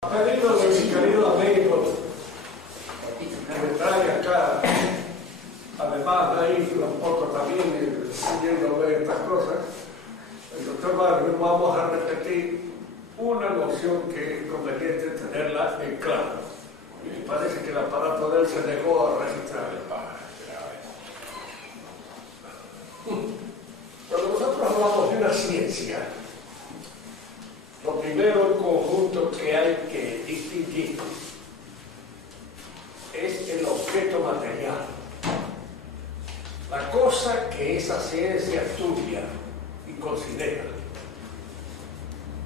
Pedido de mis queridos amigos que me traiga acá, además de ahí un poco también siguiendo ver estas cosas, el doctor Barrio, vamos a repetir una noción que es conveniente tenerla en claro. Y me parece que el aparato de él se dejó a registrar el padre. Cuando nosotros hablamos de una ciencia, lo primero, el conjunto que hay que distinguir es el objeto material. La cosa que esa ciencia estudia y considera.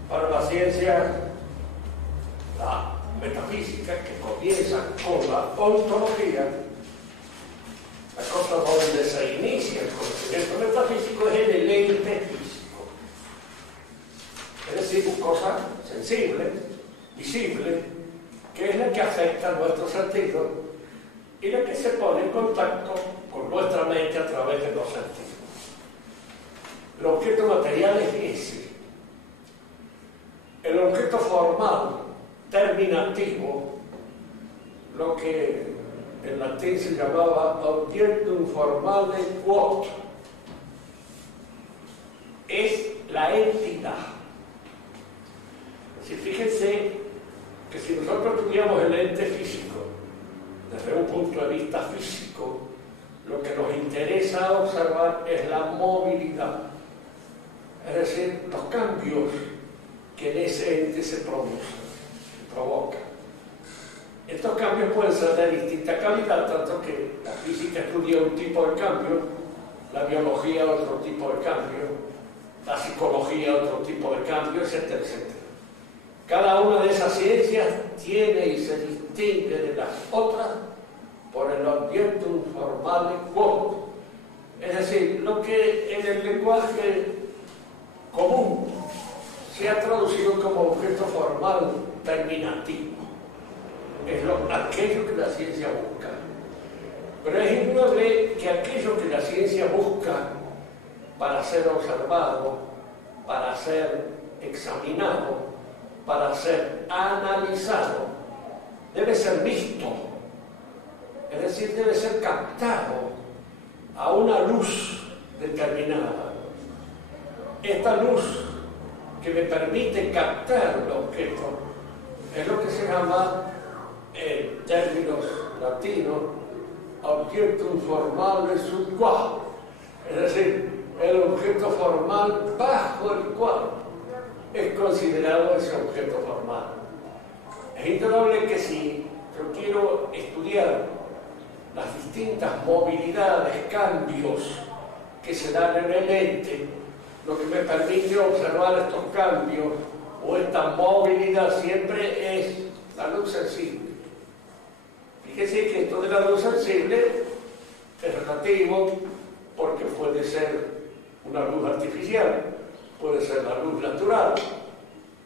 Para la ciencia, la metafísica, que comienza con la ontología, la cosa donde se inicia el conocimiento metafísico es en el ente físico. Es decir, una cosa sensible, visible, que es la que afecta a nuestros sentidos y la que se pone en contacto con nuestra mente a través de los sentidos. El objeto material es ese. El objeto formal, terminativo, lo que en latín se llamaba objectum formale quod, es la entidad. Si fíjense que si nosotros tuviéramos el ente físico, desde un punto de vista físico, lo que nos interesa observar es la movilidad, es decir, los cambios que en ese ente se producen, se provocan. Estos cambios pueden ser de distinta calidad, tanto que la física estudia un tipo de cambio, la biología otro tipo de cambio, la psicología otro tipo de cambio, etcétera, etcétera. Cada una de esas ciencias tiene y se distingue de las otras por el objectum formale quod, es decir, lo que en el lenguaje común se ha traducido como objeto formal terminativo. Es aquello que la ciencia busca. Pero es indudable que aquello que la ciencia busca para ser observado, para ser examinado, para ser analizado, debe ser visto, es decir, debe ser captado a una luz determinada. Esta luz que me permite captar el objeto es lo que se llama, en términos latinos, objectum formale sub qua, es decir, el objeto formal bajo el cual es considerado ese objeto formal. Es indudable que si yo quiero estudiar las distintas movilidades, cambios que se dan en el ente, lo que me permite observar estos cambios o esta movilidad siempre es la luz sensible. Fíjese que esto de la luz sensible es relativo porque puede ser una luz artificial, puede ser la luz natural,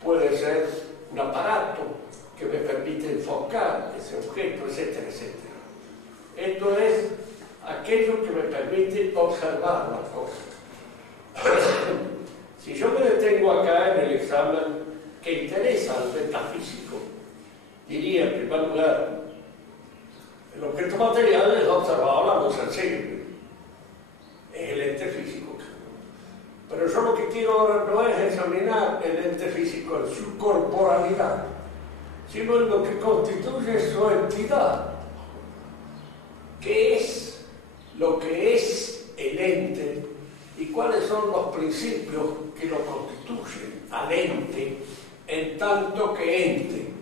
puede ser un aparato que me permite enfocar ese objeto, etcétera, etcétera. Esto es aquello que me permite observar las cosas. Si yo me detengo acá en el examen que interesa al metafísico, diría en primer lugar, el objeto material es observado la luz sensible, es el ente físico. Pero yo lo que quiero ahora no es examinar el ente físico en su corporalidad, sino en lo que constituye su entidad. ¿Qué es lo que es el ente y cuáles son los principios que lo constituyen al ente en tanto que ente?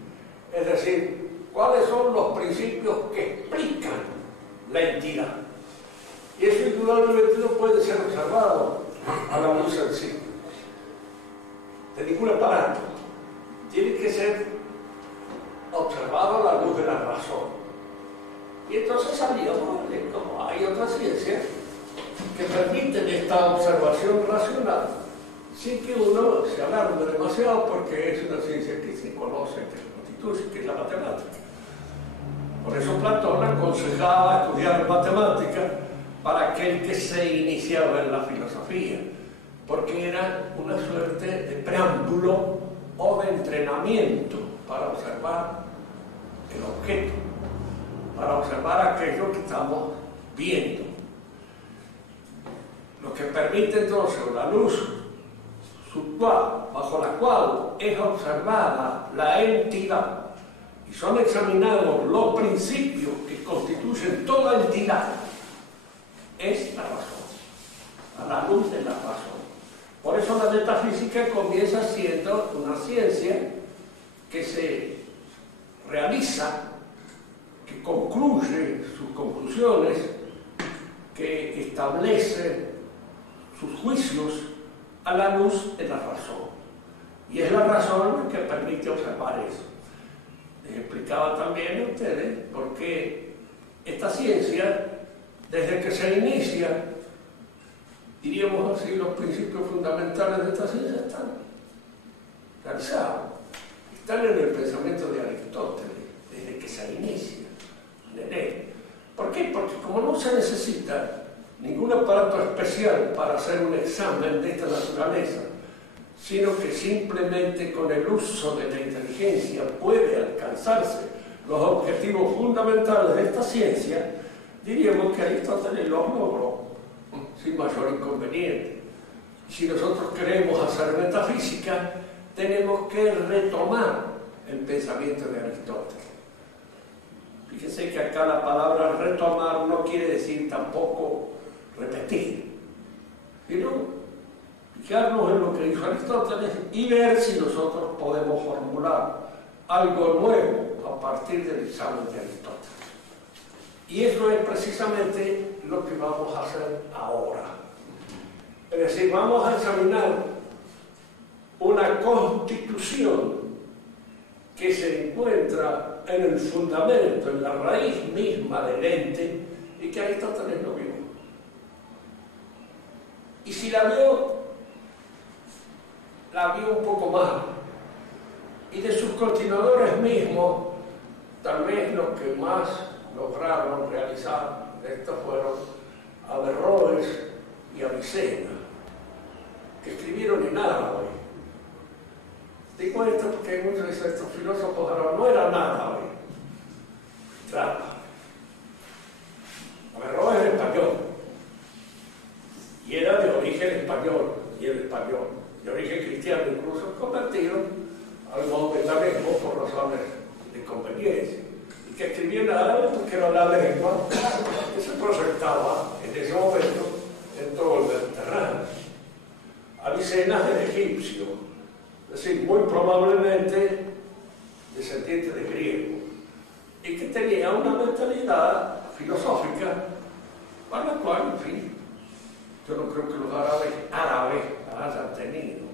Es decir, ¿cuáles son los principios que explican la entidad? Y eso indudablemente no puede ser observado a la luz sensible de ningún aparato. Tiene que ser observado a la luz de la razón. Y entonces salíamos de como hay otras ciencias que permiten esta observación racional sin que uno se alarme demasiado, porque es una ciencia que se conoce, que se constituye, que es la matemática. Por eso Platón aconsejaba estudiar matemática para aquel que se iniciaba en la filosofía, porque era una suerte de preámbulo o de entrenamiento para observar el objeto, para observar aquello que estamos viendo. Lo que permite entonces la luz subcual, bajo la cual es observada la entidad y son examinados los principios que constituyen toda entidad, es la razón, a la luz de la razón. Por eso la metafísica comienza siendo una ciencia que se realiza, que concluye sus conclusiones, que establece sus juicios a la luz de la razón. Y es la razón la que permite observar eso. Les explicaba también a ustedes por qué esta ciencia, desde que se inicia, diríamos así, los principios fundamentales de esta ciencia están realizados, están en el pensamiento de Aristóteles, desde que se inicia en él. ¿Por qué? Porque como no se necesita ningún aparato especial para hacer un examen de esta naturaleza, sino que simplemente con el uso de la inteligencia puede alcanzarse los objetivos fundamentales de esta ciencia, diríamos que Aristóteles los logró sin mayor inconveniente. Y si nosotros queremos hacer metafísica, tenemos que retomar el pensamiento de Aristóteles. Fíjense que acá la palabra retomar no quiere decir tampoco repetir, sino fijarnos en lo que dijo Aristóteles y ver si nosotros podemos formular algo nuevo a partir del examen de Aristóteles. Y eso es precisamente lo que vamos a hacer ahora. Es decir, vamos a examinar una constitución que se encuentra en el fundamento, en la raíz misma del ente, y que Aristóteles no vio. Y si la vio un poco más. Y de sus continuadores mismos, tal vez los que más lograron realizar esto fueron Averroes y Avicena, que escribieron en árabe. Digo esto porque muchos de estos filósofos árabes no eran árabes, claro. Averroes era español, y era de origen español, y el español, de origen cristiano, incluso convertido al mohammedanismo por razones de conveniencia, y que escribía en árabe porque era la lengua que se proyectaba en ese momento en todo el Mediterráneo. Avicena era egipcio, es decir, muy probablemente descendiente de griego, y que tenía una mentalidad filosófica para la cual, en fin, yo no creo que los árabes hayan tenido.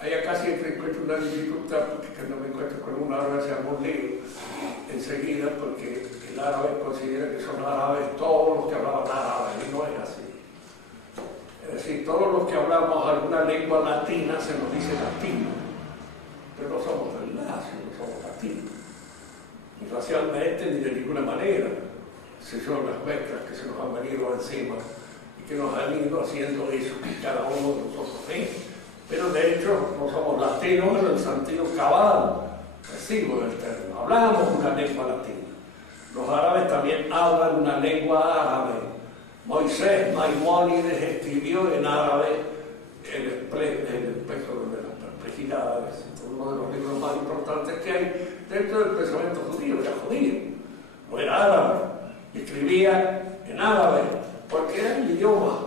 Ahí acá siempre encuentro una dificultad, porque cuando me encuentro con un árabe se arma un lío enseguida, porque el árabe considera que son árabes todos los que hablaban árabe, y no es así. Es decir, todos los que hablamos alguna lengua latina se nos dice latino, pero no somos del Lacio, no somos latinos, ni racialmente ni de ninguna manera. Si son las mezclas que se nos han venido encima y que nos han ido haciendo eso que cada uno de nosotros es. Pero de hecho no somos latinos en el sentido cabal, recibo del término. Hablamos una lengua latina. Los árabes también hablan una lengua árabe. Moisés Maimónides escribió en árabe el espejo de las perplejidades, uno de los libros más importantes que hay dentro del pensamiento judío, era judío, no era árabe, escribía en árabe, porque era el idioma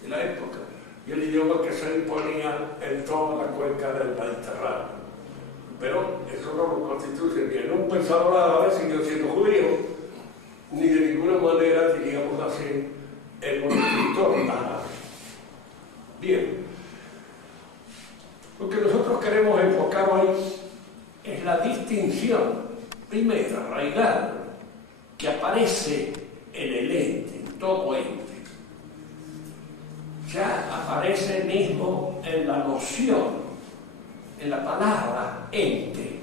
de la época, y el idioma que se imponía en toda la cuenca del Mediterráneo. Pero eso no lo constituye ni en un pensador árabe, siguió siendo judío, ni de ninguna manera, diríamos así, en un escritor árabe. Bien, lo que nosotros queremos enfocar hoy es la distinción, primera, arraigada, que aparece en el ente, en todo ente. Ya aparece mismo en la noción, en la palabra ente.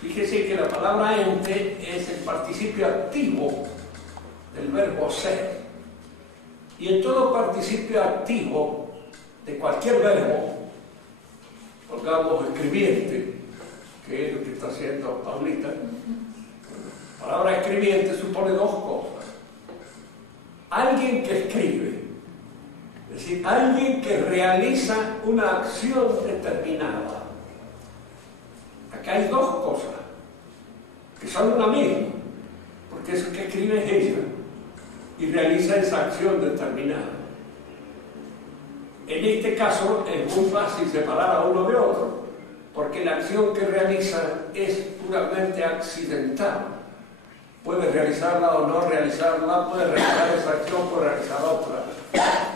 Fíjese que la palabra ente es el participio activo del verbo ser. Y en todo participio activo de cualquier verbo pongamos escribiente, que es lo que está haciendo Paulita. La palabra escribiente supone dos cosas. Alguien que escribe, es decir, alguien que realiza una acción determinada. Acá hay dos cosas, que son una misma, porque eso que escribe es ella, y realiza esa acción determinada. En este caso es muy fácil separar a uno de otro, porque la acción que realiza es puramente accidental. Puede realizarla o no realizarla, puede realizar esa acción, puede realizar otra.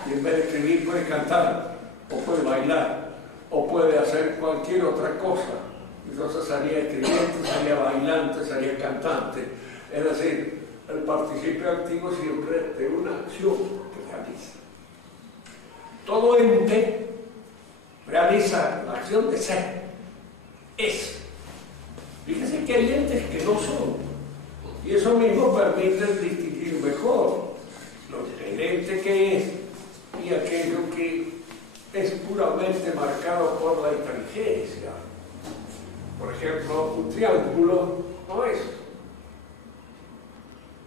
Y en vez de escribir puede cantar, o puede bailar, o puede hacer cualquier otra cosa. Entonces sería escribiente, sería bailante, sería cantante. Es decir, el participio activo siempre de una acción que realiza. Todo ente realiza la acción de ser, es. Fíjense que hay entes que no son. Y eso mismo permite distinguir mejor el ente que es y aquello que es puramente marcado por la inteligencia. Por ejemplo, un triángulo no es.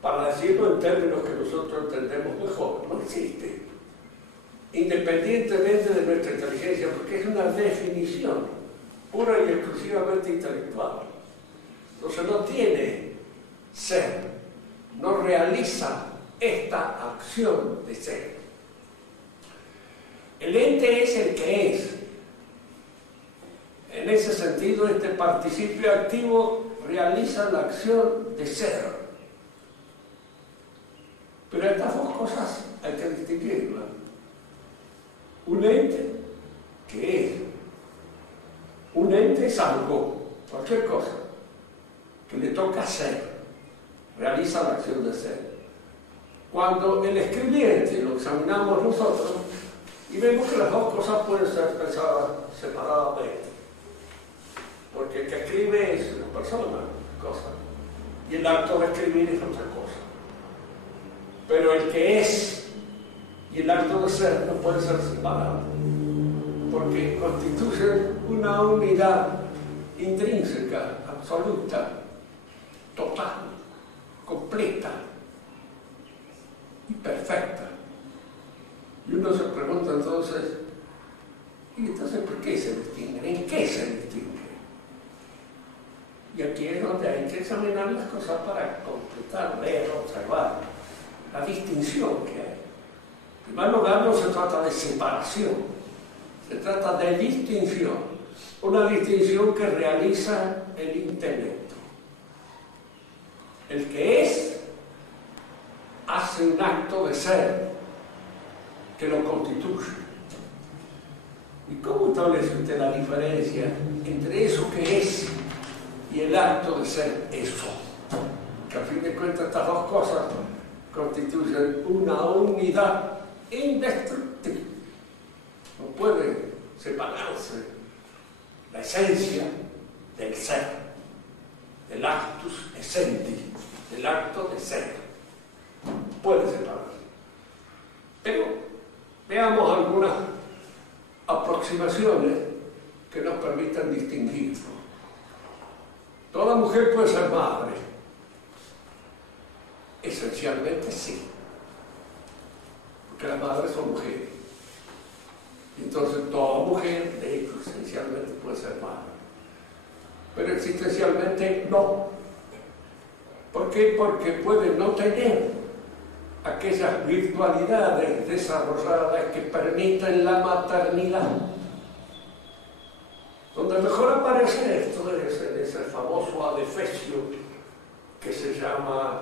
Para decirlo en términos que nosotros entendemos mejor, no existe. Independientemente de nuestra inteligencia, porque es una definición pura y exclusivamente intelectual. Entonces no tiene ser, no realiza esta acción de ser. El ente es el que es. En ese sentido, este participio activo realiza la acción de ser. Pero estas dos cosas hay que distinguirlas. Un ente, ¿qué es? Un ente es algo, cualquier cosa, que le toca ser, realiza la acción de ser. Cuando el escribiente lo examinamos nosotros y vemos que las dos cosas pueden ser pensadas separadamente, porque el que escribe es una persona, cosa, y el acto de escribir es otra cosa. Pero el que es y el acto de ser no pueden ser separados, porque constituyen una unidad intrínseca, absoluta, total, completa y perfecta. Y uno se pregunta entonces, ¿y entonces por qué se distinguen? ¿En qué se distinguen? Y aquí es donde hay que examinar las cosas para completar, ver, observar la distinción que hay. En primer lugar, no se trata de separación, se trata de distinción, una distinción que realiza el intelecto. El que es hace un acto de ser que lo constituye. ¿Y cómo establece usted la diferencia entre eso que es y el acto de ser eso? Que a fin de cuentas estas dos cosas constituyen una unidad indestructible. No puede separarse la esencia del ser, del actus essendi, del acto de ser. Puede separarse. Pero veamos algunas aproximaciones que nos permitan distinguirlo. Toda mujer puede ser madre. Esencialmente sí, porque las madres son mujeres. Entonces toda mujer, de hecho, esencialmente puede ser madre. Pero existencialmente no. ¿Por qué? Porque puede no tener aquellas virtualidades desarrolladas que permiten la maternidad. Donde mejor aparece esto es en ese famoso adefesio que se llama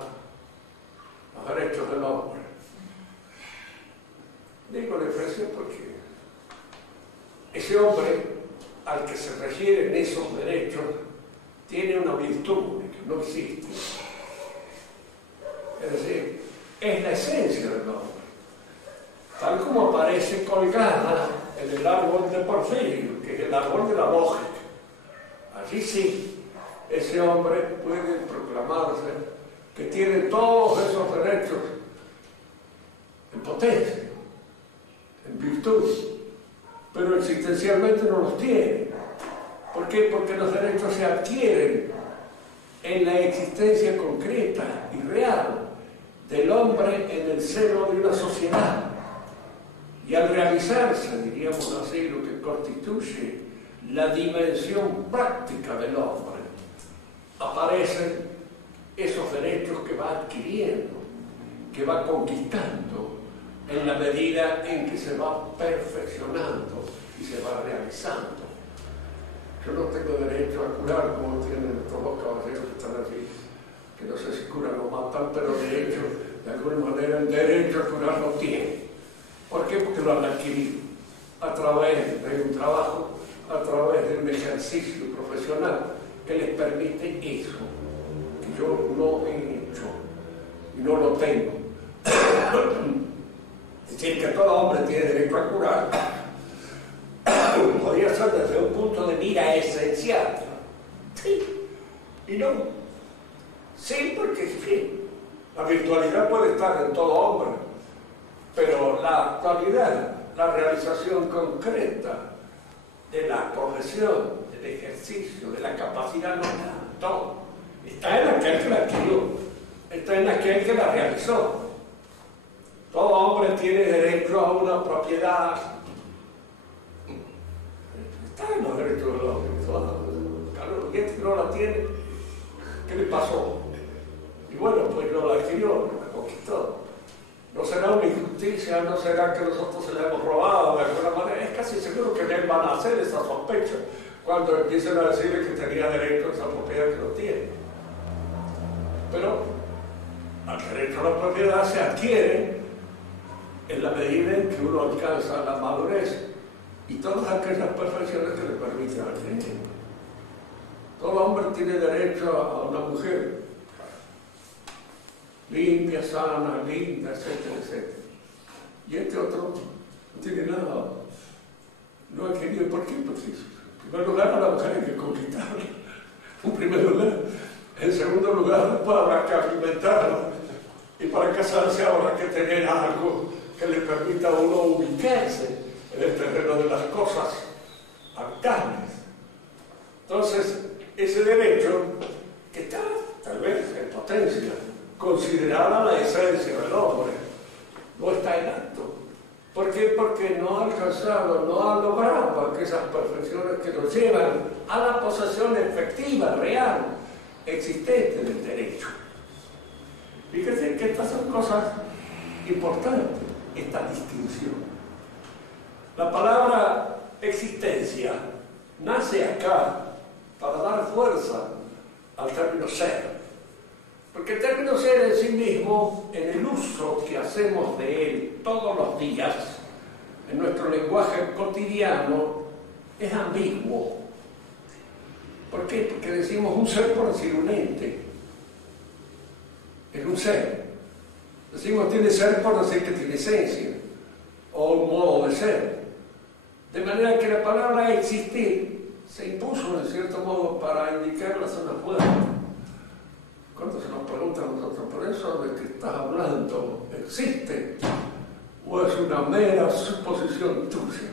los derechos del hombre. Digo adefesio porque ese hombre al que se refieren esos derechos tiene una virtud que no existe. Es decir, es la esencia del hombre, tal como aparece colgada en el árbol de Porfirio, que es el árbol de la lógica. Allí sí, ese hombre puede proclamarse que tiene todos esos derechos en potencia, en virtud, pero existencialmente no los tiene. ¿Por qué? Porque los derechos se adquieren en la existencia concreta y real del hombre en el seno de una sociedad. Y al realizarse, diríamos así, lo que constituye la dimensión práctica del hombre, aparecen esos derechos que va adquiriendo, que va conquistando en la medida en que se va perfeccionando y se va realizando. Yo no tengo derecho a curar como tienen estos dos caballeros que están aquí, que no sé si curan o matan, pero de hecho, de alguna manera, el derecho a curar lo tienen. ¿Por qué? Porque lo han adquirido a través de un trabajo, a través de un ejercicio profesional que les permite eso, que yo no he hecho y no lo tengo. Es decir, que todo hombre tiene derecho a curar, podría ser desde un punto de vista esencial. Sí, y no. Sí, porque en fin, la virtualidad puede estar en todo hombre, pero la actualidad, la realización concreta de la profesión, del ejercicio, de la capacidad no está todo. Está en aquel que la adquirió, está en aquel que la realizó. Todo hombre tiene derecho a una propiedad. Está en los derechos del hombre. Carlos, y este no la tiene, ¿qué le pasó? Y bueno, pues no la adquirió, la conquistó. No será una injusticia, no será que nosotros se la hemos robado de alguna manera. Es casi seguro que él van a hacer esa sospecha cuando empiecen a decirle que tenía derecho a esa propiedad que no tiene. Pero el derecho a la propiedad se adquiere en la medida en que uno alcanza la madurez y todas aquellas perfecciones que le permiten adquirir. Todo hombre tiene derecho a una mujer limpia, sana, linda, etcétera, etcétera. Y este otro no tiene nada, no ha querido. ¿Por qué? Porque en primer lugar a la mujer hay que conquistarla, en primer lugar. En segundo lugar, para que alimentarla y para casarse habrá que tener algo que le permita a uno ubicarse en el terreno de las cosas actuales. Entonces, ese derecho que está, tal vez, en potencia, considerada la esencia del hombre, no está en acto. ¿Por qué? Porque no ha alcanzado, no ha logrado aquellas perfecciones que nos llevan a la posesión efectiva, real, existente del derecho. Fíjense que estas son cosas importantes, esta distinción. La palabra existencia nace acá para dar fuerza al término ser. Porque el término ser en sí mismo, en el uso que hacemos de él todos los días, en nuestro lenguaje cotidiano, es ambiguo. ¿Por qué? Porque decimos un ser por decir un ente. Es un ser. Decimos tiene ser por decir que tiene esencia, o un modo de ser. De manera que la palabra existir se impuso, en cierto modo, para indicar la zona fuera. Cuando se nos pregunta a nosotros, ¿por eso de que estás hablando existe? ¿O es una mera suposición tuya?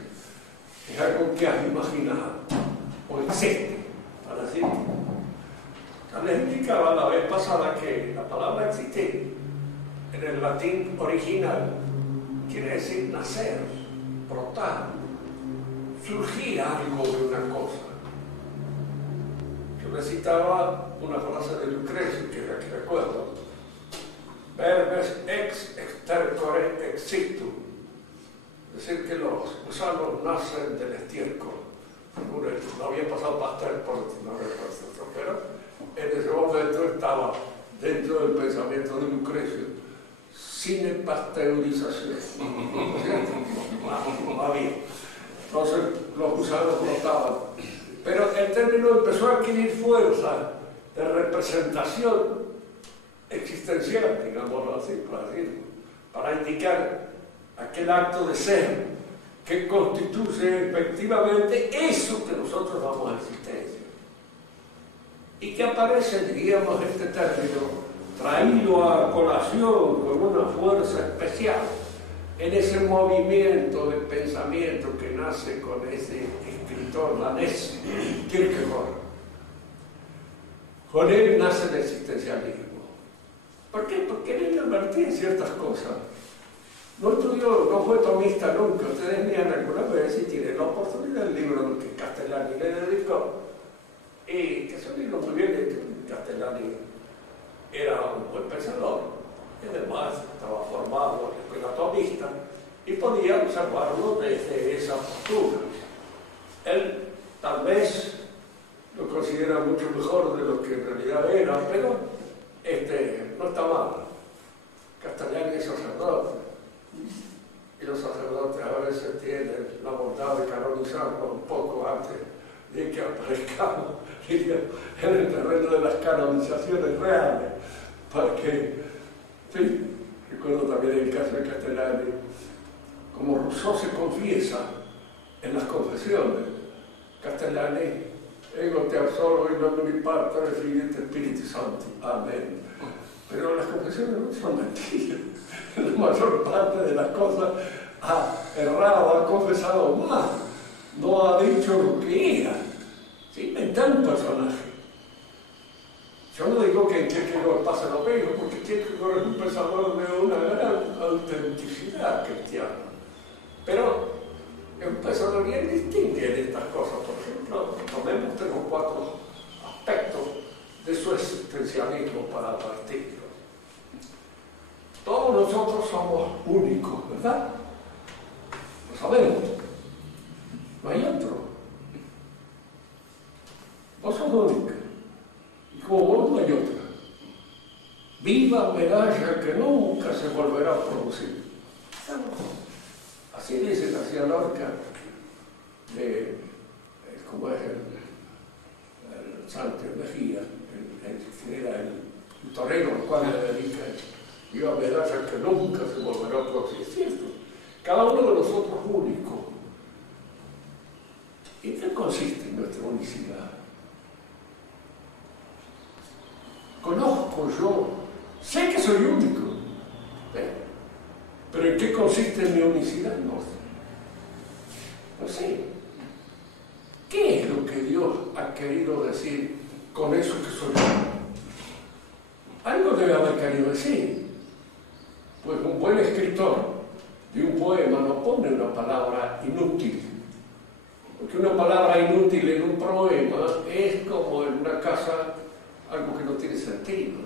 Es algo que has imaginado. ¿O existe? Para decir, les indicaba la vez pasada que la palabra existir, en el latín original, quiere decir nacer, brotar, surgir algo de una cosa. Yo recitaba una frase de Lucrecio, que era que recuerdo: verbes ex extercore exitu, es decir, que los gusanos nacen del estiércol. No había pasado Pasteur por no recuerdo, pero en ese momento estaba dentro del pensamiento de Lucrecio, sin pasteurización. No había. Entonces los gusanos brotaban. Pero el término empezó a adquirir fuerza de representación existencial, digámoslo así, para indicar aquel acto de ser que constituye efectivamente eso que nosotros damos a existencia. Y que aparece, diríamos, este término, traído a colación con una fuerza especial en ese movimiento de pensamiento que nace con ese escritor danés, Kierkegaard. Con él nace el existencialismo. ¿Por qué? Porque él invertía en ciertas cosas. No estudió, no fue tomista nunca. Ustedes lean alguna vez y tienen la oportunidad del libro que Castellani le dedicó. Y que es un libro muy bien hecho. Castellani era un buen pensador. Y además estaba formado en la escuela tomista y podía observarlo desde esa postura. Él tal vez lo considera mucho mejor de lo que en realidad era, pero no está mal. Castellani es sacerdote, y los sacerdotes a veces tienen la bondad de canonizarlo un poco antes de que aparezcamos en el terreno de las canonizaciones reales, porque, sí, recuerdo también el caso de Castellani, como Rousseau se confiesa en las confesiones. Castellani: ego te absolvo in nomine Patris et Filii et Spiritus Sancti. Amén. Pero las confesiones no son mentiras. La mayor parte de las cosas ha errado, ha confesado mal, no ha dicho lo que era. Se inventa un personaje. Yo no digo que Kierkegaard pasa lo mismo, porque Kierkegaard es un pensador de una gran autenticidad cristiana. Pero es un pensador bien distinto de estas cosas. Por ejemplo, tomemos 3 o 4 aspectos de su existencialismo para advertirlo. Todos nosotros somos únicos, ¿verdad? Lo sabemos. No hay otro. Vos sos única. Y como vos no hay otra. Viva medalla que nunca se volverá a producir. Así dice García Lorca de, ¿cómo es el Santos Mejía, el torero al cual le dedica viva medalla que nunca se volverá a producir? Es cierto, cada uno de nosotros es único. ¿En qué consiste nuestra unicidad? Conozco yo, sé que soy único, pero ¿en qué consiste mi unicidad? No sé. ¿Qué es lo que Dios ha querido decir con eso que soy yo? Algo debe haber querido decir. Pues un buen escritor de un poema no pone una palabra inútil. Porque una palabra inútil en un poema es como en una casa algo que no tiene sentido.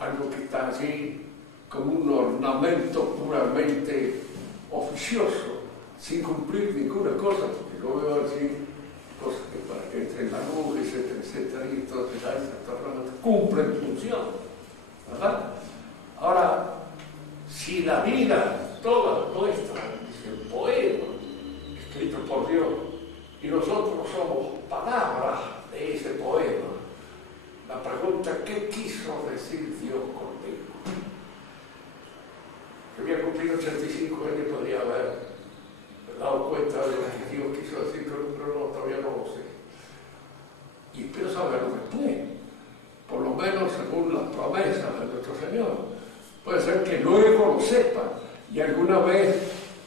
Algo que está allí como un ornamento puramente oficioso, sin cumplir ninguna cosa, porque lo veo así, cosas que para que entre en la luz, etcétera, etcétera, y todo cumplen función, ¿verdad? Ahora, si la vida toda nuestra es el poema escrito por Dios y nosotros somos palabras de ese poema, la pregunta: ¿qué quiso decir Dios conmigo? Yo había cumplido 85 años, podría haber dado cuenta de lo que Dios quiso decir, pero no, todavía no lo sé. Y espero saberlo después, por lo menos según las promesas de nuestro Señor. Puede ser que luego lo sepa y alguna vez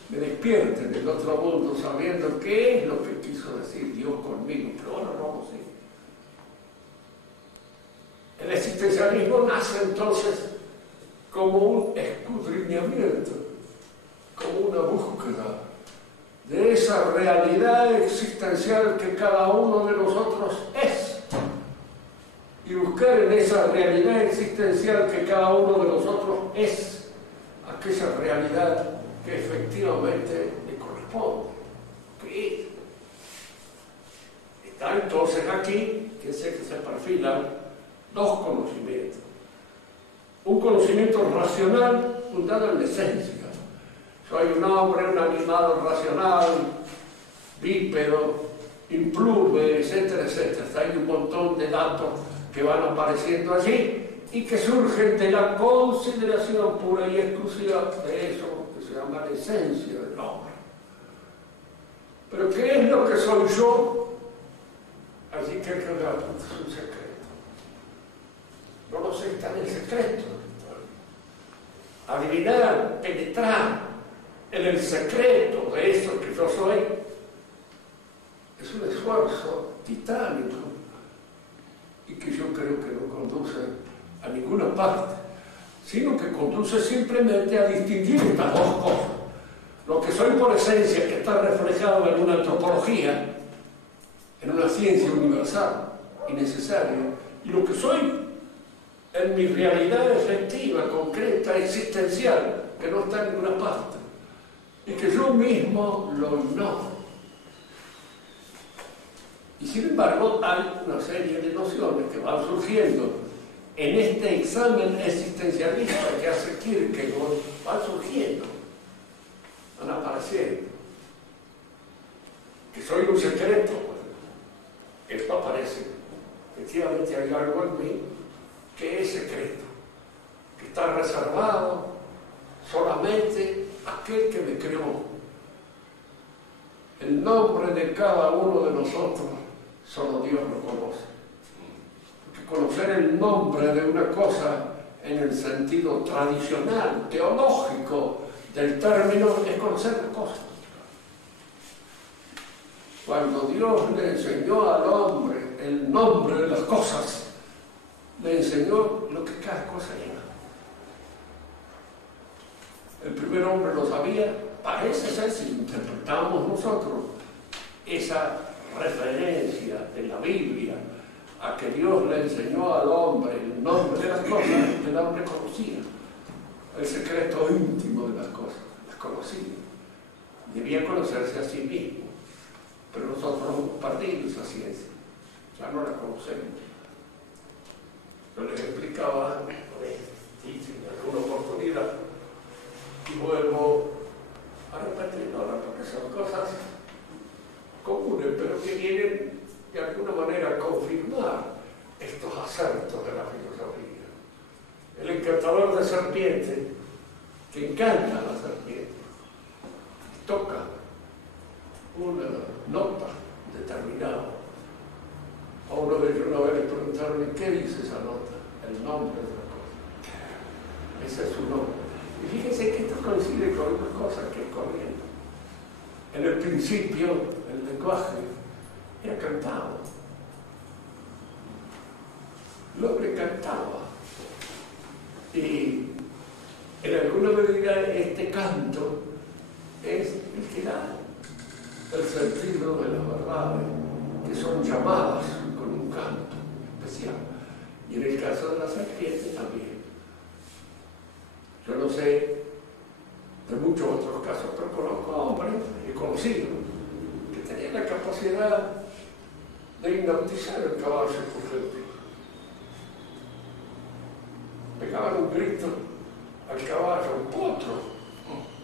me despierte del otro mundo sabiendo qué es lo que quiso decir Dios conmigo, pero ahora no lo sé. El existencialismo nace entonces como un escudriñamiento, como una búsqueda de esa realidad existencial que cada uno de nosotros es. Y buscar en esa realidad existencial que cada uno de nosotros es, aquella realidad que efectivamente le corresponde. ¿Qué? Está entonces aquí, que sé que se perfilan 2 conocimientos. Un conocimiento racional fundado en la esencia. Soy un hombre, un animal racional, bípedo, implume, etcétera, etcétera. Hay un montón de datos que van apareciendo allí y que surgen de la consideración pura y exclusiva de eso que se llama la esencia del hombre. Pero ¿qué es lo que soy yo? Así que es un secreto. No lo sé, está en el secreto. adivinar, penetrar en el secreto de eso que yo soy, es un esfuerzo titánico y que yo creo que no conduce a ninguna parte, sino que conduce simplemente a distinguir estas dos cosas. Lo que soy por esencia, que está reflejado en una antropología, en una ciencia universal y necesaria, y lo que soy en mi realidad efectiva, concreta, existencial, que no está en ninguna parte, y que yo mismo lo ignoro. Y sin embargo hay una serie de nociones que van surgiendo en este examen existencialista que hace Kierkegaard, van surgiendo, van apareciendo. Que soy un secreto, bueno, esto aparece. Efectivamente hay algo en mí que es secreto, que está reservado solamente a aquel que me creó. El nombre de cada uno de nosotros solo Dios lo conoce. Porque conocer el nombre de una cosa en el sentido tradicional, teológico del término, es conocer las cosas. Cuando Dios le enseñó al hombre el nombre de las cosas, le enseñó lo que cada cosa era. El primer hombre lo sabía, parece ser, si interpretamos nosotros esa referencia de la Biblia a que Dios le enseñó al hombre el nombre de las cosas, el hombre conocía el secreto íntimo de las cosas, las conocía. Debía conocerse a sí mismo, pero nosotros hemos perdido esa ciencia, ya no la conocemos. Yo les explicaba en alguna oportunidad y vuelvo a repetirlo ahora porque son cosas comunes, pero que vienen de alguna manera a confirmar estos acertos de la filosofía. El encantador de serpiente, que encanta a la serpiente, toca una nota determinada. A uno de ellos una vez le preguntaron: ¿y qué dice esa nota? El nombre de la cosa. Ese es su nombre. Y fíjense que esto coincide con una cosa que es corriente. En el principio, el lenguaje era cantado. El hombre cantaba. Y en alguna medida este canto es el que da el sentido de las verdades, que son llamadas con un canto especial. Y en el caso de la serpiente también. Yo no sé de muchos otros casos, pero conozco hombres, he conocido, que tenían la capacidad de hipnotizar el caballo, por ejemplo. Pegaban un grito al caballo, un potro,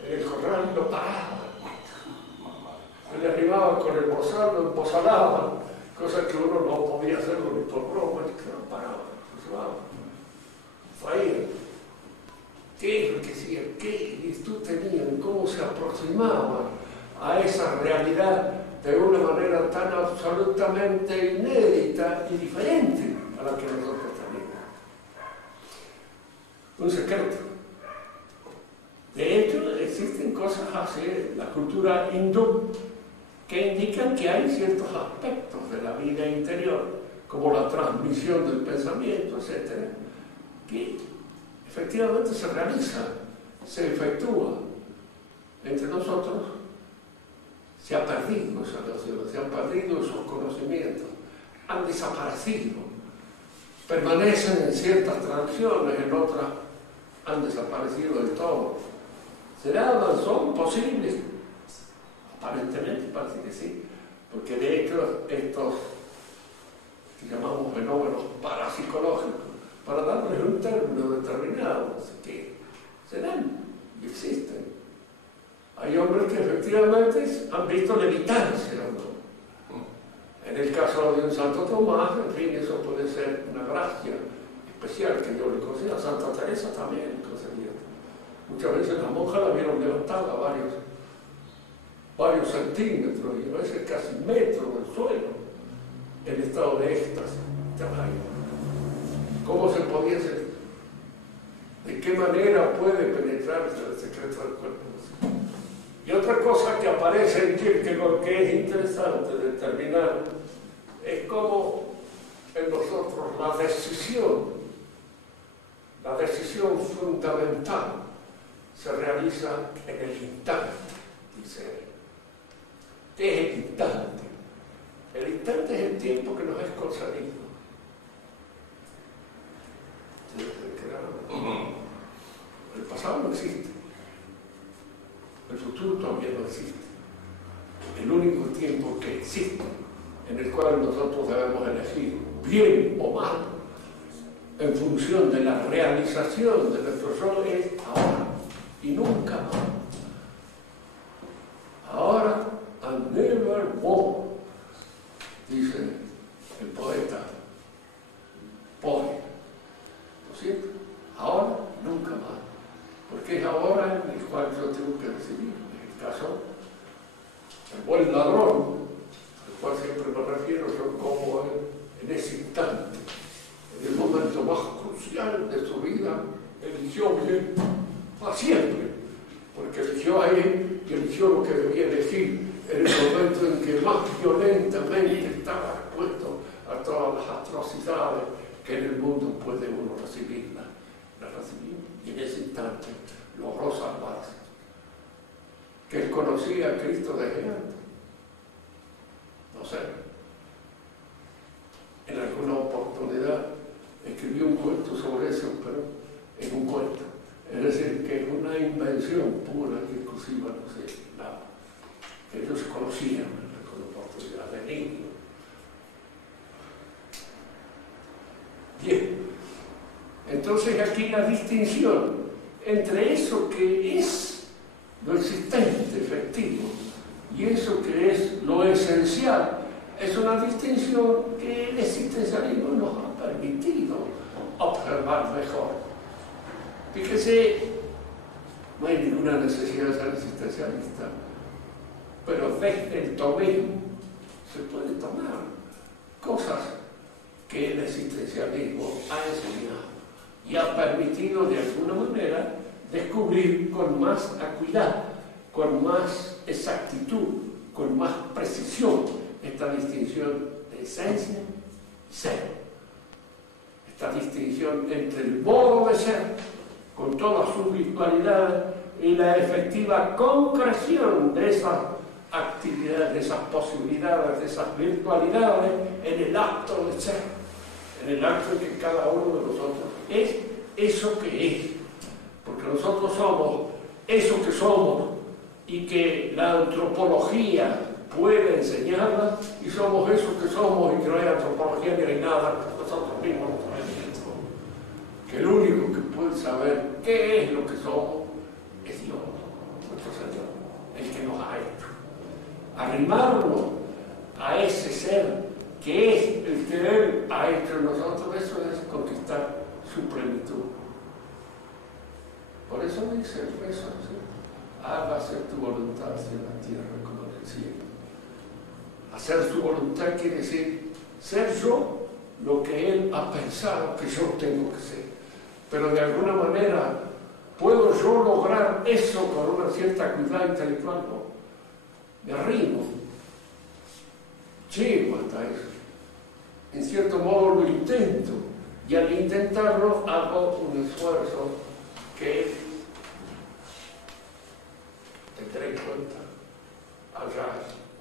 en el corral lo paraban. Se le arribaban con el bozal, lo embozalaban, cosa que uno no podía hacerlo ni por broma, que lo paraban, lo llevaban, traían. ¿Qué es lo que hacían? ¿Qué virtud tenían? ¿Cómo se aproximaban a esa realidad de una manera tan absolutamente inédita y diferente a la que nosotros tenemos? Un secreto. De hecho, existen cosas así, la cultura hindú, que indican que hay ciertos aspectos de la vida interior, como la transmisión del pensamiento, etc., que efectivamente se realiza, se efectúa entre nosotros. Se ha perdido esa noción, se han perdido esos conocimientos, han desaparecido, permanecen en ciertas tradiciones, en otras han desaparecido del todo. ¿Son posibles? Aparentemente parece que sí, porque de hecho estos que llamamos fenómenos parapsicológicos, para darles un término determinado, que se dan y existen. Hay hombres que efectivamente han visto levitarse, ¿no? En el caso de un Santo Tomás, en fin, eso puede ser una gracia especial que yo le conceda. A Santa Teresa también concedía. Muchas veces las monjas la vieron levantada varios centímetros y a veces casi metros del suelo, en estado de éxtasis. ¿Cómo se podía ser? ¿De qué manera puede penetrar en el secreto del cuerpo? Y otra cosa que aparece en Kierkegaard que es interesante determinar es cómo en nosotros la decisión fundamental se realiza en el instante, dice él. ¿Qué es el instante? El instante es el tiempo que nos es concedido. El pasado no existe. El futuro todavía no existe. El único tiempo que existe, en el cual nosotros debemos elegir bien o mal, en función de la realización de nuestro yo, es ahora y nunca más. Ahora and never more, dice el poeta Poe. ¿No es cierto? Ahora, nunca más. Porque es ahora en el cual yo tengo que decidir. En el caso, el buen ladrón, al cual siempre me refiero, yo como en ese instante, en el momento más crucial de su vida, eligió bien para siempre. Porque eligió a él y eligió lo que debía elegir en el momento en que más violentamente estaba expuesto a todas las atrocidades que en el mundo puede uno recibir. La recibió y en ese instante logró salvarse. Que él conocía a Cristo desde antes. No sé. En alguna oportunidad escribió un cuento sobre eso, pero es un cuento. Es decir, que es una invención pura y exclusiva, no sé, nada. Que ellos conocían en alguna oportunidad de niño. Bien. Entonces aquí la distinción entre eso que es lo existente, efectivo, y eso que es lo esencial, es una distinción que el existencialismo nos ha permitido observar mejor. Fíjese, no hay ninguna necesidad de ser existencialista, pero desde el tomismo se puede tomar cosas que el existencialismo ha enseñado y ha permitido de alguna manera descubrir con más acuidad, con más exactitud, con más precisión esta distinción de esencia y ser. Esta distinción entre el modo de ser, con todas sus virtualidades, y la efectiva concreción de esas actividades, de esas posibilidades, de esas virtualidades en el acto de ser, en el acto en que cada uno de nosotros es eso que es, porque nosotros somos eso que somos y que la antropología puede enseñarla, y somos eso que somos y que no hay antropología ni hay nada, nosotros mismos no sabemos esto. Que el único que puede saber qué es lo que somos es Dios, nuestro Señor, el que nos ha hecho. Arrimarnos a ese ser que es el que Él ha hecho en nosotros, eso es conquistar su plenitud. Por eso dice el rezo, ¿sí? Hágase tu voluntad en la tierra como en el cielo. Hacer su voluntad quiere decir ser yo lo que Él ha pensado que yo tengo que ser. Pero de alguna manera, ¿puedo yo lograr eso con una cierta acuidad intelectual? No. Me arrimo. Llego hasta eso. En cierto modo lo intento. Y al intentarlo hago un esfuerzo que tendré en cuenta allá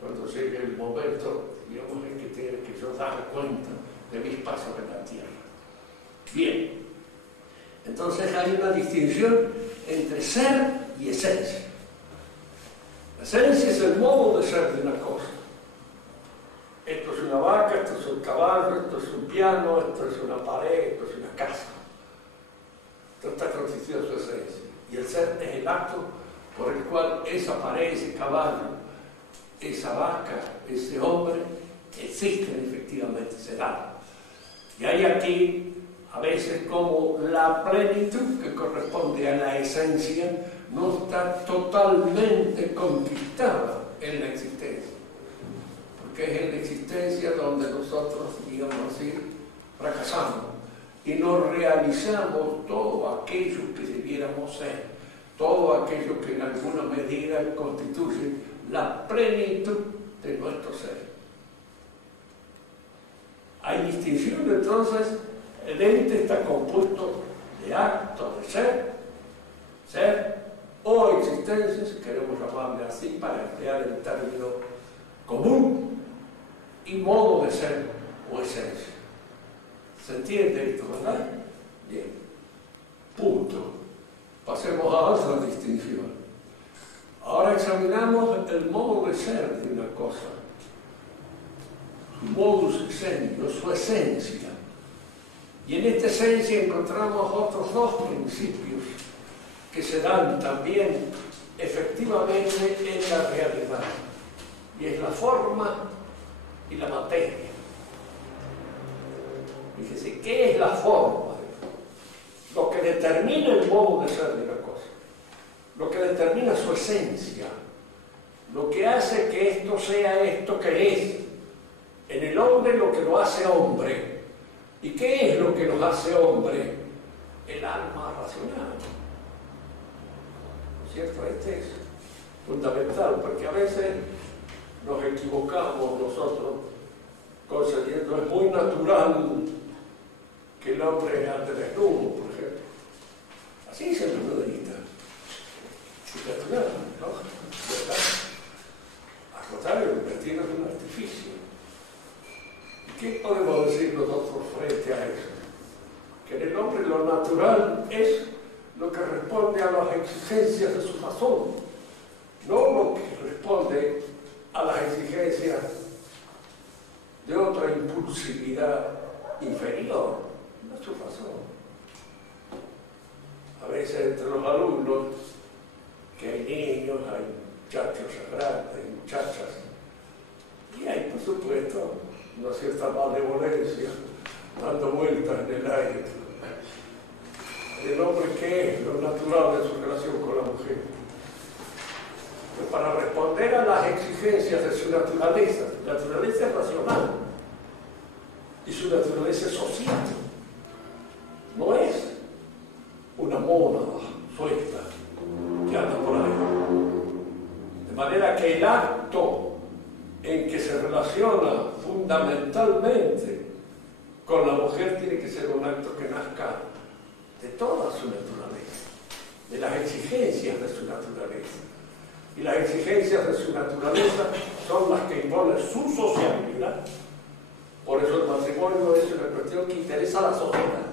cuando llegue el momento, digamos, en que tenga que yo dar cuenta de mis pasos en la tierra. Bien, entonces hay una distinción entre ser y esencia. La esencia es el modo de ser de una cosa. Esto es una vaca, esto es un caballo, esto es un piano, esto es una pared, esto es una casa. Esto está constituido de su esencia. Y el ser es el acto por el cual esa pared, ese caballo, esa vaca, ese hombre, existen efectivamente, se dan. Y hay aquí, a veces, como la plenitud que corresponde a la esencia no está totalmente conquistada en la existencia. Porque es en la existencia donde nosotros, digamos así, fracasamos. y no realizamos todo aquello que debiéramos ser, todo aquello que en alguna medida constituye la plenitud de nuestro ser. Hay distinción, entonces, el ente está compuesto de actos de ser o existencias, queremos llamarle así para emplear el término común, y modo de ser o esencia. ¿Se entiende esto, verdad? Bien. Punto. Pasemos a otra distinción. Ahora examinamos el modo de ser de una cosa. Su modus essentium, su esencia. Y en esta esencia encontramos otros dos principios que se dan también efectivamente en la realidad. Y es la forma y la materia. Fíjese, ¿qué es la forma? Lo que determina el modo de ser de una cosa, lo que determina su esencia, lo que hace que esto sea esto que es. En el hombre lo que lo hace hombre. ¿Y qué es lo que nos hace hombre? El alma racional. ¿No es cierto? Este es fundamental, porque a veces nos equivocamos nosotros concediendo, es muy natural que el hombre ande desnudo, por ejemplo. Así se nos lo dice. Es natural, ¿no? ¿Verdad? Al contrario, el vestido es un artificio. ¿Y qué podemos decir nosotros frente a eso? Que en el hombre lo natural es lo que responde a las exigencias de su razón, no lo que responde a las exigencias de otra impulsividad inferior, no es su razón. A veces entre los alumnos, que hay niños, hay muchachos grandes, hay muchachas, y hay, por supuesto, una cierta malevolencia dando vueltas en el aire. El hombre, ¿qué es lo natural de su relación con la mujer? Pues para responder a las exigencias de su naturaleza es racional, y su naturaleza es social, no es una mónada suelta que anda por ahí. De manera que el acto en que se relaciona fundamentalmente con la mujer tiene que ser un acto que nazca de toda su naturaleza, de las exigencias de su naturaleza. Y las exigencias de su naturaleza son las que imponen su sociabilidad. Por eso el matrimonio es una cuestión que interesa a la sociedad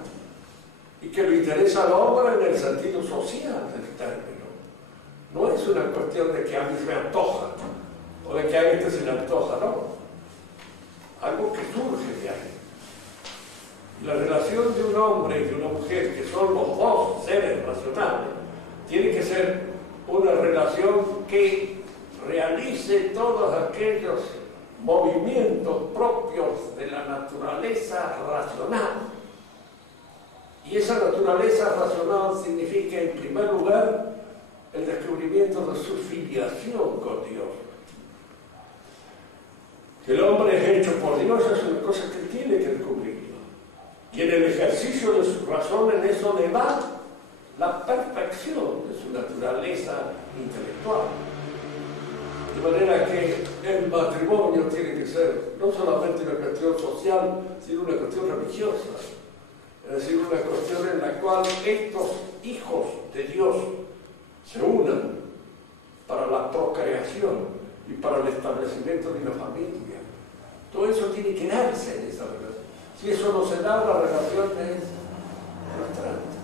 y que le interesa al hombre en el sentido social del término. No es una cuestión de que a mí se me antoja o de que a este se le antoja, no. Algo que surge de ahí. La relación de un hombre y de una mujer, que son los dos seres racionales, tiene que ser una relación que realice todos aquellos movimientos propios de la naturaleza racional. Y esa naturaleza racional significa, en primer lugar, el descubrimiento de su filiación con Dios. Que el hombre es hecho por Dios es una cosa que tiene que descubrirlo. Y en el ejercicio de su razón, en eso le da la perfección de su naturaleza intelectual. De manera que el matrimonio tiene que ser no solamente una cuestión social, sino una cuestión religiosa. Es decir, una cuestión en la cual estos hijos de Dios se unan para la procreación y para el establecimiento de una familia. Todo eso tiene que darse en esa relación. Si eso no se da, la relación es frustrante.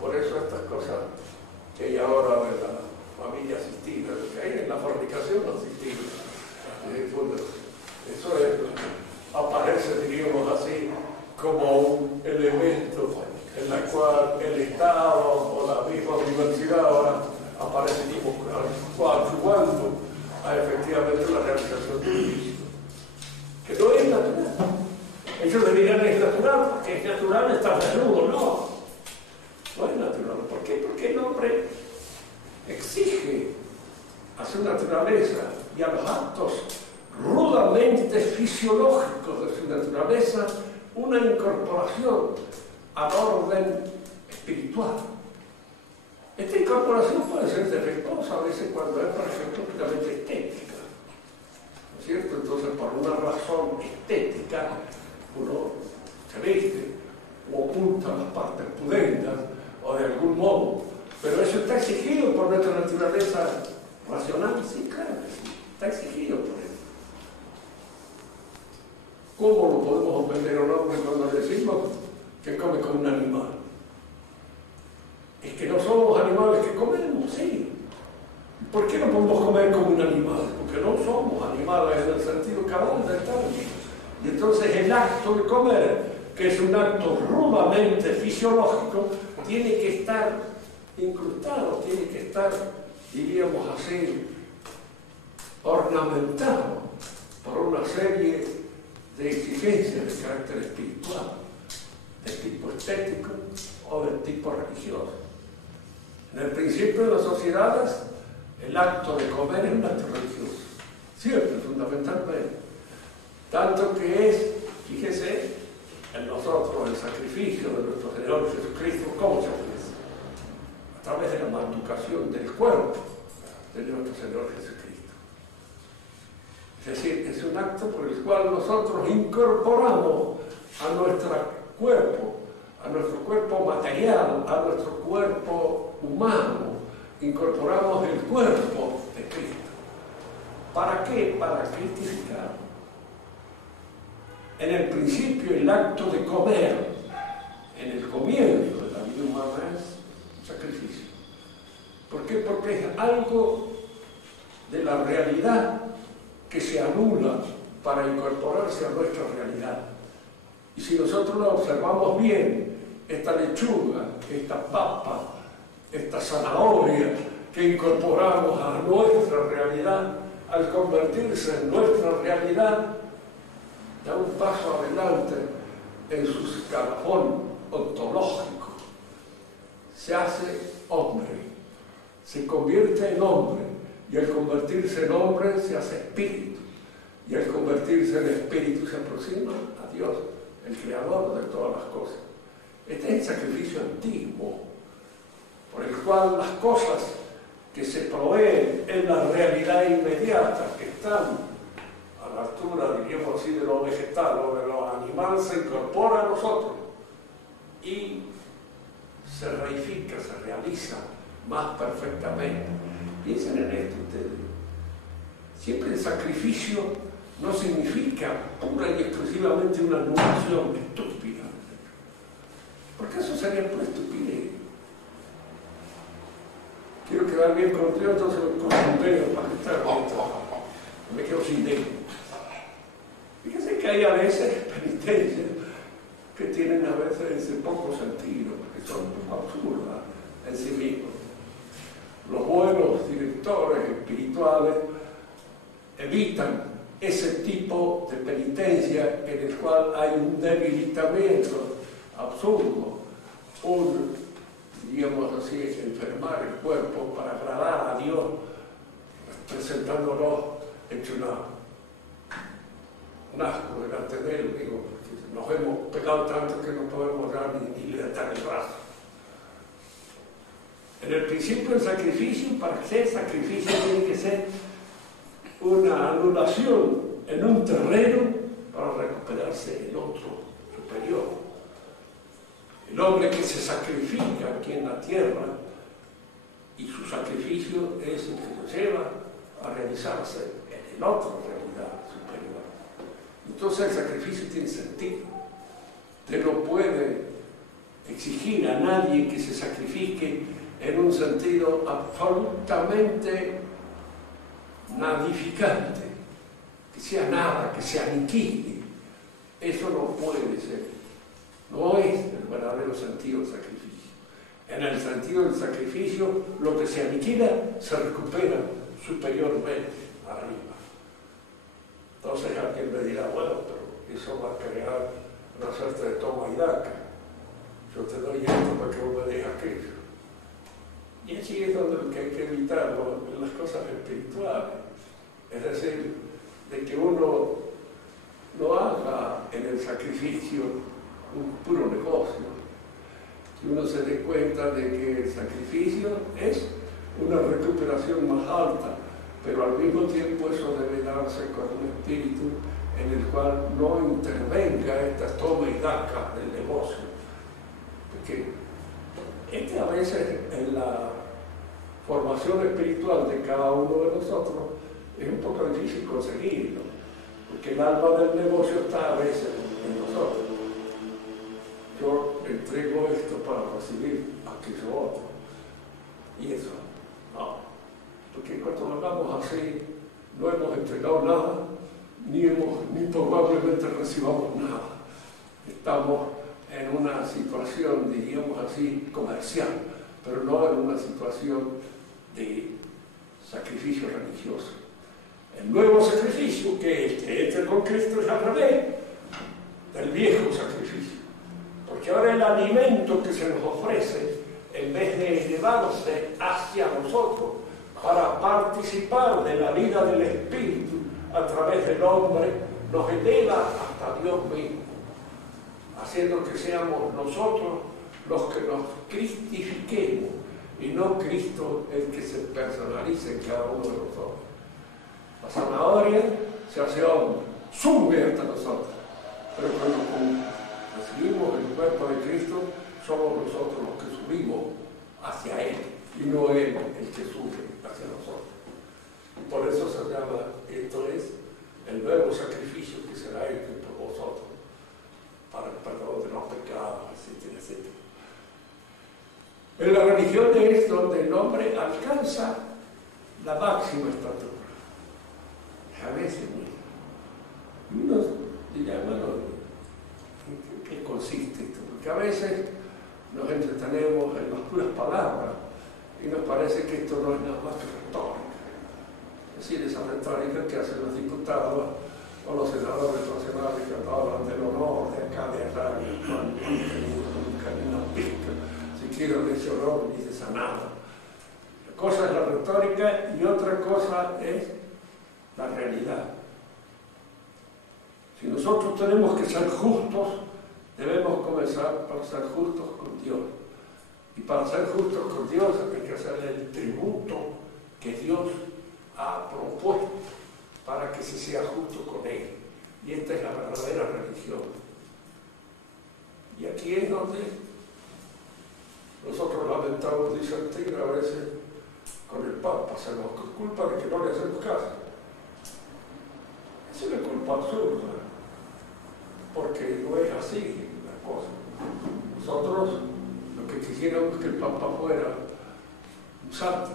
Por eso estas cosas que hay ahora de la familia asistida, lo que hay en la fornicación asistida, eso aparece, diríamos así, como un elemento en el cual el Estado o la misma universidad ahora aparece como coadyuvando a efectivamente la realización del ilícito, que no es natural. Ellos dirían es natural, porque es natural estar desnudo, no es natural. ¿Por qué? Porque el hombre exige a su naturaleza y a los actos rudamente fisiológicos de su naturaleza una incorporación al orden espiritual. Esta incorporación puede ser defectuosa a veces cuando es, por ejemplo, puramente estética, ¿no es cierto? Entonces, por una razón estética, uno se viste o oculta las partes pudendas o de algún modo, pero eso está exigido por nuestra naturaleza racional. Sí, claro que sí, está exigido por eso. ¿Cómo lo podemos ofender a un hombre cuando decimos que come como un animal? Es que no somos animales que comemos, sí. ¿Por qué no podemos comer como un animal? Porque no somos animales en el sentido cabal del término. Y entonces el acto de comer, que es un acto rudamente fisiológico, tiene que estar incrustado, tiene que estar, diríamos así, ornamentado por una serie de exigencias de carácter espiritual, de tipo estético o de tipo religioso. En el principio de las sociedades, el acto de comer es un acto religioso, siempre, fundamentalmente. Tanto que es, fíjese, en nosotros el sacrificio de nuestro Señor Jesucristo, ¿cómo se ofrece? A través de la manducación del cuerpo de nuestro Señor Jesucristo. Es decir, es un acto por el cual nosotros incorporamos a nuestro cuerpo material, a nuestro cuerpo humano, incorporamos el cuerpo de Cristo. ¿Para qué? Para cristificar. En el principio, el acto de comer, en el comienzo de la vida humana, es sacrificio. ¿Por qué? Porque es algo de la realidad que se anula para incorporarse a nuestra realidad. Y si nosotros lo observamos bien, esta lechuga, esta papa, esta zanahoria que incorporamos a nuestra realidad, al convertirse en nuestra realidad, da un paso adelante en su escalafón ontológico. Se hace hombre, se convierte en hombre, y al convertirse en hombre se hace espíritu, y al convertirse en espíritu se aproxima a Dios, el creador de todas las cosas. Este es el sacrificio antiguo, por el cual las cosas que se proveen en la realidad inmediata, que están a la altura, diríamos así, de lo vegetal o de lo animal, se incorpora a nosotros y se reifica, se realiza más perfectamente. Piensen en esto ustedes. Siempre el sacrificio no significa pura y exclusivamente una anulación estúpida, porque eso sería pura estupidez. Quiero quedar bien con Dios, entonces con un dedo para estar me quedo sin dedo. Fíjense que hay a veces penitencias que tienen a veces ese poco sentido, que son un poco absurdas en sí mismos. Los buenos directores espirituales evitan ese tipo de penitencia en el cual hay un debilitamiento absurdo, diríamos así, enfermar el cuerpo para agradar a Dios, presentándolo hecho un asco delante de él. Digo, nos hemos pegado tanto que no podemos dar ni levantar el brazo. En el principio el sacrificio, para ser sacrificio, tiene que ser una anulación en un terreno para recuperarse el otro superior. El hombre que se sacrifica aquí en la tierra, y su sacrificio es el que lo lleva a realizarse en la otra realidad superior. Entonces el sacrificio tiene sentido. Usted no puede exigir a nadie que se sacrifique en un sentido absolutamente nadificante, que sea nada, que se aniquile. Eso no puede ser. No es el verdadero sentido del sacrificio. En el sentido del sacrificio, lo que se aniquila se recupera superiormente arriba. Entonces alguien me dirá, bueno, pero eso va a crear una suerte de toma y daca. Yo te doy esto para que vos me des aquello. Y allí es donde hay que evitarlo, en las cosas espirituales. Es decir, de que uno no haga en el sacrificio un puro negocio. Que uno se dé cuenta de que el sacrificio es una recuperación más alta, pero al mismo tiempo eso debe darse con un espíritu en el cual no intervenga esta toma y daca del negocio. Porque a veces en la formación espiritual de cada uno de nosotros es un poco difícil conseguirlo, porque el alma del negocio está a veces en nosotros. Yo entrego esto para recibir aquello otro. Y eso, no. Porque cuando lo hagamos así, no hemos entregado nada, ni probablemente recibamos nada. Estamos en una situación, diríamos así, comercial, pero no en una situación de sacrificio religioso. El nuevo sacrificio, que es que entre con Cristo, es al revés del viejo sacrificio. Porque ahora el alimento que se nos ofrece, en vez de elevarse hacia nosotros para participar de la vida del Espíritu a través del hombre, nos eleva hasta Dios mismo, haciendo que seamos nosotros los que nos cristifiquemos y no Cristo el que se personalice en cada uno de nosotros. La zanahoria se hace hombre, sube hasta nosotros, pero cuando recibimos el cuerpo de Cristo, somos nosotros los que subimos hacia Él y no Él el que sube hacia nosotros. Y por eso se llama, esto es el nuevo sacrificio que será hecho por vosotros para el perdón de los pecados, etcétera, etcétera. En la religión es donde el hombre alcanza la máxima estatura. A veces, uno dirá, bueno, ¿en qué consiste esto? Porque a veces nos entretenemos en las puras palabras y nos parece que esto no es nada más que retórica. Es decir, esa retórica que hacen los diputados o los senadores nacionales que hablan del honor de acá, de allá, nunca ni una pizca, siquiera de ese honor ni de esa nada. Una cosa es la retórica y otra cosa es la realidad. Si nosotros tenemos que ser justos, debemos comenzar por ser justos con Dios. Y para ser justos con Dios hay que hacerle el tributo que Dios ha propuesto para que se sea justo con Él. Y esta es la verdadera religión. Y aquí es donde nosotros lamentamos disentir a veces con el Papa. Se nos culpa de que no le hacemos caso. Es una culpa absurda, porque no es así la cosa. Nosotros lo que quisiéramos es que el Papa fuera un santo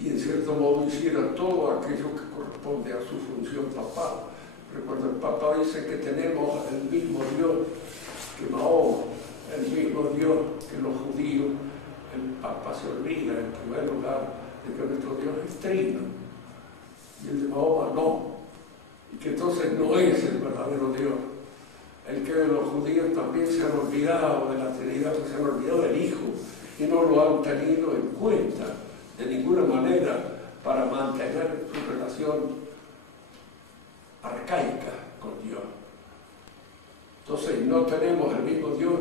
y en cierto modo hiciera todo aquello que corresponde a su función papal. Pero cuando el Papa dice que tenemos el mismo Dios que Mahoma, el mismo Dios que los judíos, el Papa se olvida en primer lugar de que nuestro Dios es trino y el de Mahoma no, y que entonces no es el verdadero Dios. El que los judíos también se han olvidado de la Trinidad, que se han olvidado del Hijo y no lo han tenido en cuenta de ninguna manera para mantener su relación arcaica con Dios. Entonces no tenemos el mismo Dios,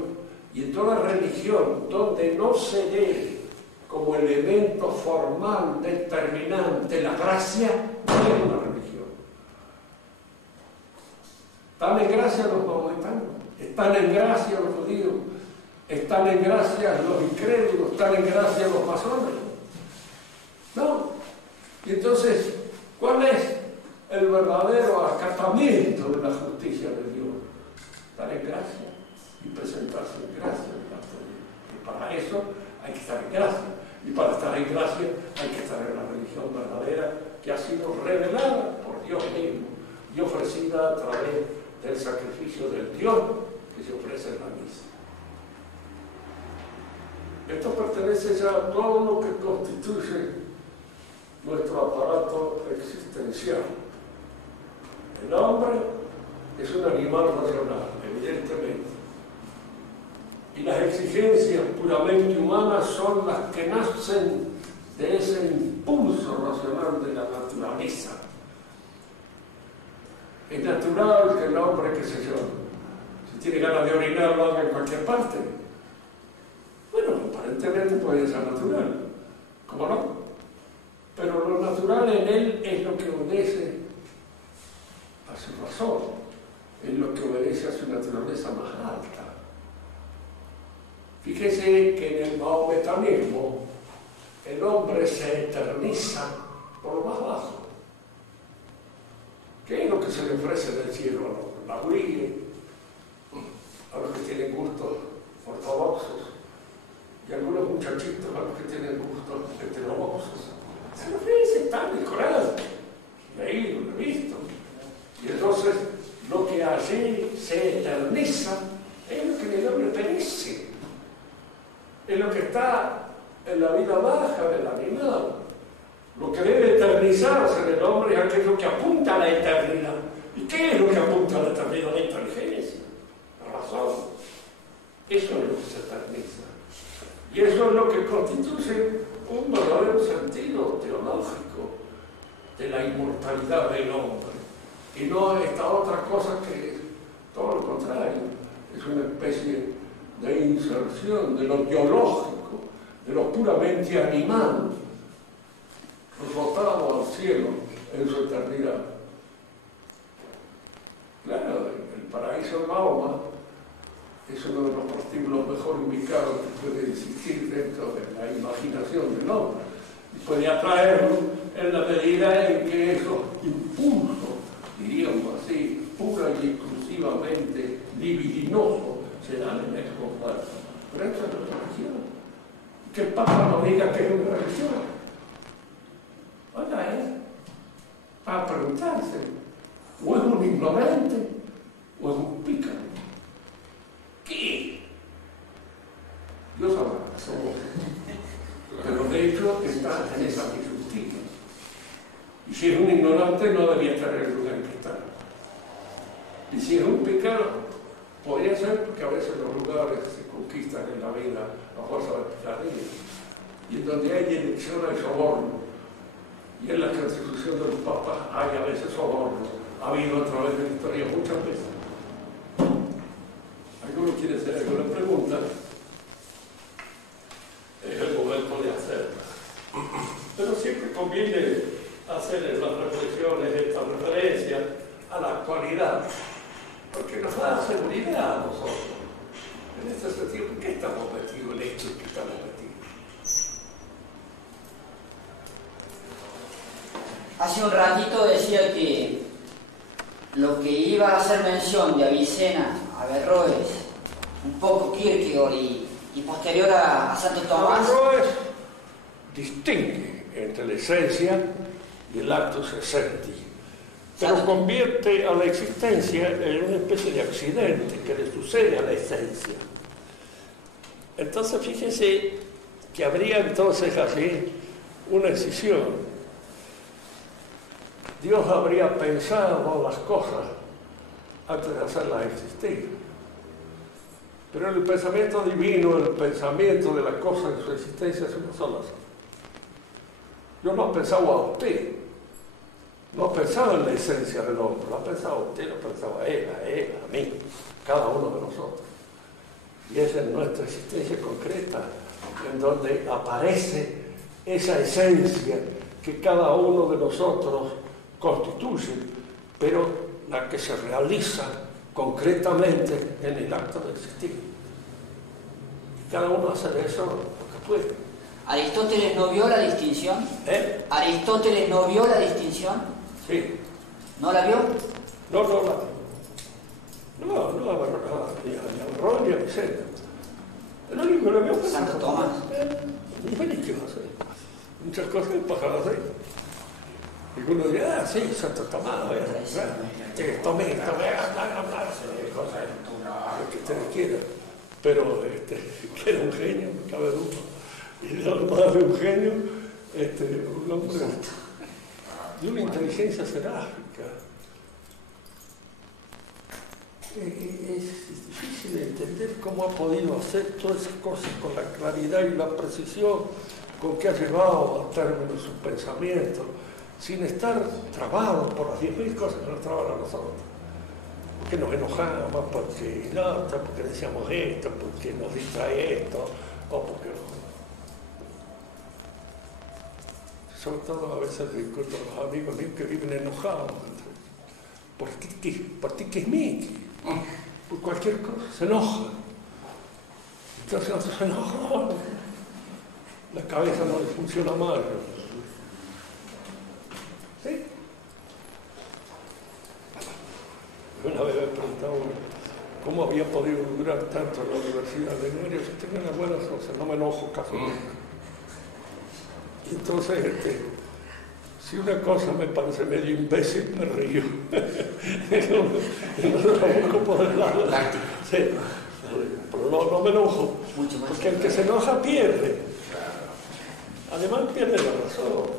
y en toda religión donde no se dé como elemento formal determinante la gracia, no es una religión. Están en gracia los maometanos, están en gracia los judíos, están en gracia los incrédulos, están en gracia los masones. No. Y entonces, ¿cuál es el verdadero acatamiento de la justicia de Dios? Estar en gracia y presentarse en gracia. Y para eso hay que estar en gracia. Y para estar en gracia hay que estar en la religión verdadera que ha sido revelada por Dios mismo y ofrecida a través del sacrificio del Dios que se ofrece en la misa. Esto pertenece ya a todo lo que constituye nuestro aparato existencial. El hombre es un animal racional, evidentemente. Y las exigencias puramente humanas son las que nacen de ese impulso racional de la naturaleza. Es natural que el hombre, qué sé yo, si tiene ganas de orinar, lo haga en cualquier parte. Bueno, aparentemente puede ser natural, ¿cómo no? Pero lo natural en él es lo que obedece a su razón, es lo que obedece a su naturaleza más alta. Fíjese que en el mahometanismo el hombre se eterniza por lo más bajo. ¿Qué es lo que se le ofrece del cielo a los guries, a los que tienen gustos ortodoxos y algunos muchachitos a los que tienen gustos heterodoxos? Se le ofrece tal y coral, leído, lo he visto. Y entonces lo que allí se eterniza es lo que en el hombre perece, es lo que está en la vida baja del animal. Lo que debe eternizarse en el hombre es aquello que apunta a la eternidad. ¿Y qué es lo que apunta a la eternidad? La inteligencia, la razón. Eso es lo que se eterniza. Y eso es lo que constituye un verdadero sentido teológico de la inmortalidad del hombre. Y no esta otra cosa que es todo lo contrario. Es una especie de inserción de lo biológico, de lo puramente animal, rotado al cielo en su eternidad. Claro, el paraíso de Mahoma es uno de los prostíbulos mejor ubicados que puede existir dentro de la imaginación del hombre. Y puede atraerlo en la medida en que esos impulsos, diríamos así, pura y exclusivamente libidinosos, se dan en él con fuerza. Pero eso es la religión. Que el Papa no diga que es una religión. Oiga, para preguntarse, o es un ignorante o es un pícaro. ¿Qué? Dios sabrá, pero de hecho está en esa disyuntiva. Y si es un ignorante, no debía estar en el lugar en que está. Y si es un pícaro, podría ser porque a veces los lugares se conquistan en la vida a fuerza de picardía. Y en donde hay elección hay soborno. Y en la constitución de los papas hay a veces soborno. Ha habido a través de la historia muchas veces. ¿Alguno quiere hacer alguna pregunta? Es el momento de hacerla. Pero siempre conviene hacer en las reflexiones esta referencia a la actualidad, porque nos da seguridad a nosotros. En este sentido, ¿en qué estamos metidos en esto que estamos metidos? Hace un ratito decía que lo que iba a hacer mención de Avicena, Averroes, un poco Kierkegaard y posterior a Santo Tomás. Averroes distingue entre la esencia y el actus essendi, pero convierte a la existencia en una especie de accidente que le sucede a la esencia. Entonces fíjese que habría entonces así una escisión. Dios habría pensado las cosas antes de hacerlas existir. Pero el pensamiento divino, el pensamiento de la cosa en su existencia es una sola. Dios no ha pensado a usted, no ha pensado en la esencia del hombre, lo ha pensado a usted, lo ha pensado a él, a mí, cada uno de nosotros. Y es en nuestra existencia concreta en donde aparece esa esencia que cada uno de nosotros constituye, pero la que se realiza concretamente en el acto de existir. Y cada uno hace de eso lo que puede. ¿Aristóteles no vio la distinción? ¿Aristóteles no vio la distinción? Sí. ¿No la vio? No la vio. No, ni Averroes ni Avicena. El único que lo vio fue Santo Tomás. Y bueno, ¿qué va a hacer? Muchas cosas pasaron así. Y uno diría, sí, Santo Tomás, tome, cosas, lo que ustedes quieran. Pero que era un genio, no cabe duda. Y además de un genio, un hombre de una inteligencia seráfica. Es difícil entender cómo ha podido hacer todas esas cosas con la claridad y la precisión con que ha llevado a término su pensamiento, sin estar trabados por las 10.000 cosas que nos traban a nosotros. Porque nos enojamos, porque porque decíamos esto, porque nos distrae esto, o porque sobre todo a veces recuerdo a los amigos míos que viven enojados por tiquismiquis, por cualquier cosa, se enojan. Entonces nosotros se enojan, la cabeza no le funciona mal. ¿Sí? Una vez me preguntaba cómo había podido durar tanto en la universidad. De memoria, si tengo una buena cosa, no me enojo casi nunca. Y entonces, si una cosa me parece medio imbécil, me río. No lo busco por el lado. Sí. Pero no me enojo. Porque el que se enoja pierde. Además pierde la razón.